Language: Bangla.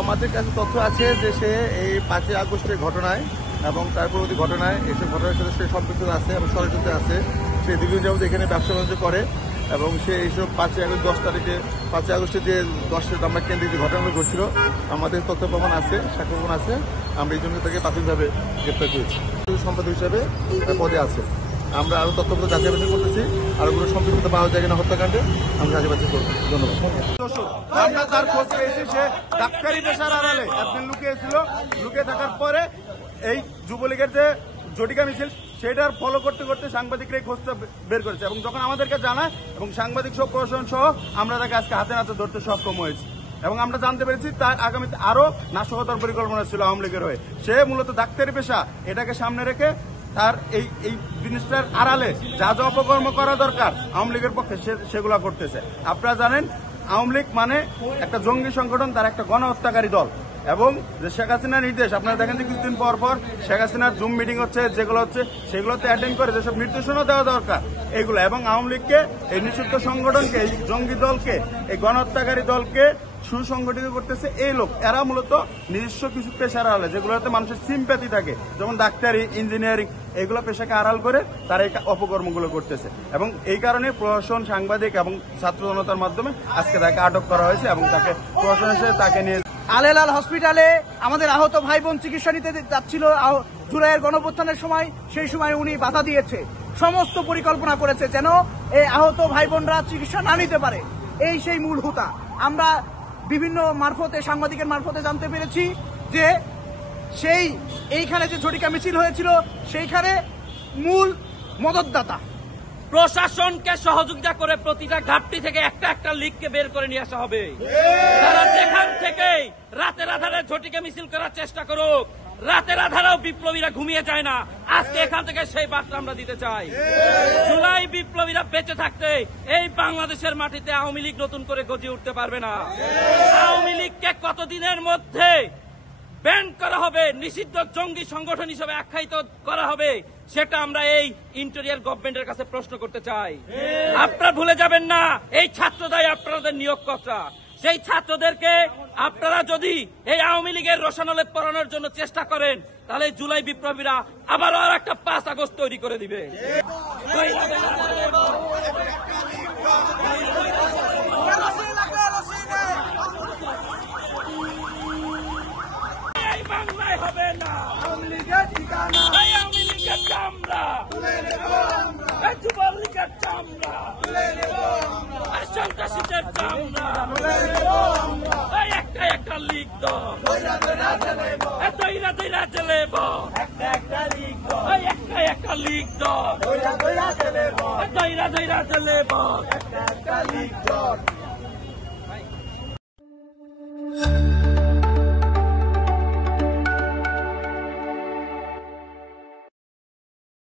আমাদের কাছে তথ্য আছে যে সে এই 5ই আগস্টের ঘটনায় এবং তার পরবর্তী ঘটনায় এসব ঘটনার সাথে সে সম্পৃক্ত আছে এবং ষড়যন্ত্রে আছে। সে দীর্ঘদিন যাবত এখানে ব্যবসা বাণিজ্য করে এবং সে এইসব 5ই আগস্ট 10 তারিখে 5ই আগস্টে যে 10 দামরা কেন্দ্রিক যে ঘটনাগুলো ঘটছিল আমাদের তথ্য প্রমাণ আছে, সাক্ষ্য প্রমাণ আছে। আমরা এই জন্য তাকে প্রাথমিকভাবে গ্রেপ্তার করেছি। সম্পাদক হিসাবে পদে আছে। আমরা আরো তথ্যপত্র যাচাই বাছাই করতেছি, আরো কোনো সম্পৃক্ততা পাওয়া যায় কিনা হত্যাকাণ্ডে আমরা যাচাই বাছাই করবো। ধন্যবাদ। আমরা তার খোঁজ পেয়েছি সে ডাক্তারি পেশার আড়ালে একদিন লুকিয়েছিল, লুকিয়ে থাকার পরে এই যুবলীগের যে জটিকা মিছিল সেটার ফলো করতে করতে সাংবাদিকরা এই খোঁজটা বের করেছে এবং যখন আমাদেরকে জানায় এবং সাংবাদিক সহ প্রশাসন সহ আমরা তাকে আজকে হাতে নাতে ধরতে সক্ষম হয়েছি এবং আমরা জানতে পেরেছি তার আগামীতে আরো নাশকতার পরিকল্পনা ছিল আওয়ামী লীগের হয়ে। সে মূলত ডাক্তারি পেশা এটাকে সামনে রেখে তার এই জিনিসটার আড়ালে যা যা অপকর্ম করা দরকার আওয়ামী লীগের পক্ষে সেগুলা করতেছে। আপনারা জানেন আওয়ামী লীগ মানে একটা জঙ্গি সংগঠন, তার একটা গণহত্যাকারী দল এবং যে শেখ হাসিনার নির্দেশ আপনারা দেখেন যে কিছুদিন পর পর শেখ হাসিনার জুম মিটিং হচ্ছে, যেগুলো হচ্ছে সেগুলোতে অ্যাটেন্ড করে যেসব নির্দেশনা দেওয়া দরকার এইগুলো এবং আওয়ামী লীগকে এই নিষিদ্ধ সংগঠনকে এই জঙ্গি দলকে এই গণহত্যাকারী দলকে সুসংগঠিত করতেছে এই লোক। এরা মূলত নিজস্ব কিছু পেশার আড়ালে যেগুলোতে মানুষের সিম্প্যাথি থাকে যেমন ডাক্তারি, ইঞ্জিনিয়ারিং এইগুলো পেশাকে আড়াল করে তারা এই অপকর্মগুলো করতেছে এবং এই কারণে প্রশাসন, সাংবাদিক এবং ছাত্র জনতার মাধ্যমে আজকে তাকে আটক করা হয়েছে এবং তাকে প্রশাসন হিসেবে তাকে নিয়ে আল হেলাল হসপিটালে আমাদের আহত ভাই বোন চিকিৎসা নিতে যাচ্ছিল জুলাইয়ের গণঅভ্যুত্থানের সময়। সেই সময় উনি বাধা দিয়েছে, সমস্ত পরিকল্পনা করেছে যেন এই আহত ভাই বোনরা চিকিৎসা না নিতে পারে। এই সেই মূল হুতা। আমরা বিভিন্ন মারফতে, সাংবাদিকের মারফতে জানতে পেরেছি যে এইখানে যে ঝটিকা মিছিল হয়েছিল সেইখানে মূল মদতদাতা প্রশাসনকে সহযোগিতা করে প্রতিটা ঘাটতি থেকে একটা একটা লিগকে বের করে নিয়ে আসা হবে। তারা যেখান থেকে রাতের আধারে ঝটিকা মিছিল করার চেষ্টা করুক, রাতের আধারেও বিপ্লবীরা ঘুমিয়ে যায় না। আজকে এখান থেকে সেই বার্তা আমরা দিতে চাই। জুলাই বিপ্লবীরা বেঁচে থাকতে এই বাংলাদেশের মাটিতে আওয়ামী লীগ নতুন করে গজিয়ে উঠতে পারবে না। আওয়ামী লীগকে কতদিনের মধ্যে ব্যান করা হবে, নিষিদ্ধ জঙ্গি সংগঠন হিসেবে আখ্যায়িত করা হবে, সেটা আমরা এই ইন্টেরিয়র গভর্নমেন্টের কাছে প্রশ্ন করতে চাই। আপনারা ভুলে যাবেন না এই ছাত্ররাই আপনাদের নিয়োগকর্তা। সেই ছাত্রদেরকে আপনারা যদি এই আওয়ামী লীগের রোশানলে পড়ানোর জন্য চেষ্টা করেন তাহলে জুলাই বিপ্লবীরা আবারও আর একটা 5 আগস্ট তৈরি করে দিবে। বাংলায় হবে না আওয়ামী লীগের ঠিকানা, আওয়ামী লীগের চামড়া তুলে নেব আমরা, যুবলীগের চামড়া তুলে নেব আমরা, সন্ত্রাসীদের চামড়া তুলে নেব আমরা। একটা একটা লীগ দল দইরা দইরা জ্বলেব, দইরা দইরা জ্বলেব, একটা একটা লীগ দল, একটা একটা লীগ দল দইরা দইরা জ্বলেব, দইরা দইরা জ্বলেব, একটা একটা লীগ দল।